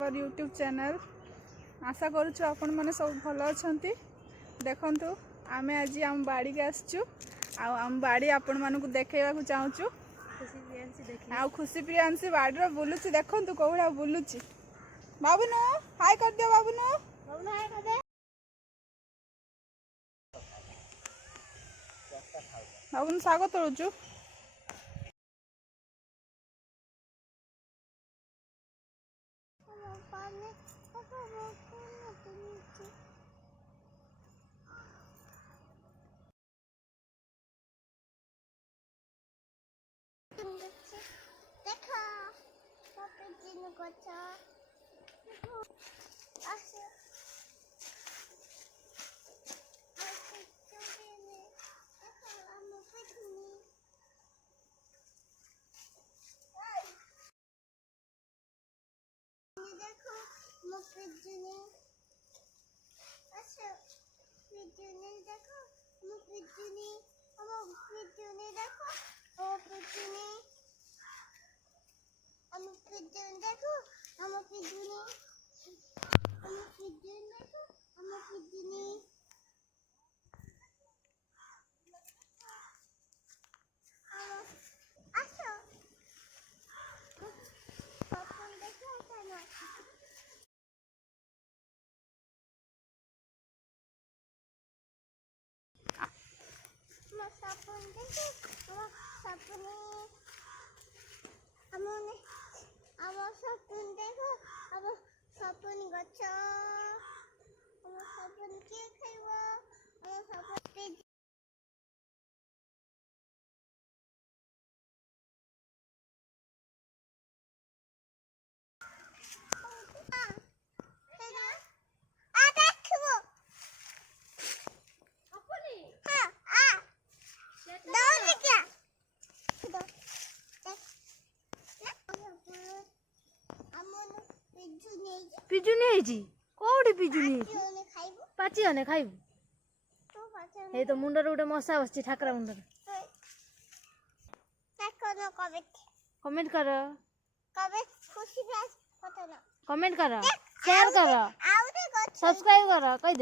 YouTube channel आशा करुचु आपण मैंने सब भल अच्छा देखु आम आज आम बाड़ी के आसचु आम बाड़ी आपण मानक देखा चाहूँ आ खुशी प्रियांशी बाड़ी बुलूची देखु कौ भाया बुलूची बाबुनु हाय कर दियो बाबुनु बाबुनु साग तोड़ुचु देखो पापा जी ने गोचा आसे आसे चोरी ने देखो हम पिटनी देखो हम पिटनी आसे पिटनी देखो हम पिटनी देखो हम पिटनी I'm a pigeon, देखो I'm a pigeon, I'm a pigeon, देखो I'm a pigeon, आशा पापा देखो क्या मैं सापुन देखो सापुनी हमने আমার সাপুন দেখো আমার সাপুন গছ আমার সাপুন কে খাইব আমার সাপুন पिजुनी है कौड़ी पिजुनी पाची हने खाइबु ए तो मुंडर उडे मसा बसची ठाकरा मुंडर कमेंट कर खुशी कमेंट कर शेयर कर सब्सक्राइब कर कह दे।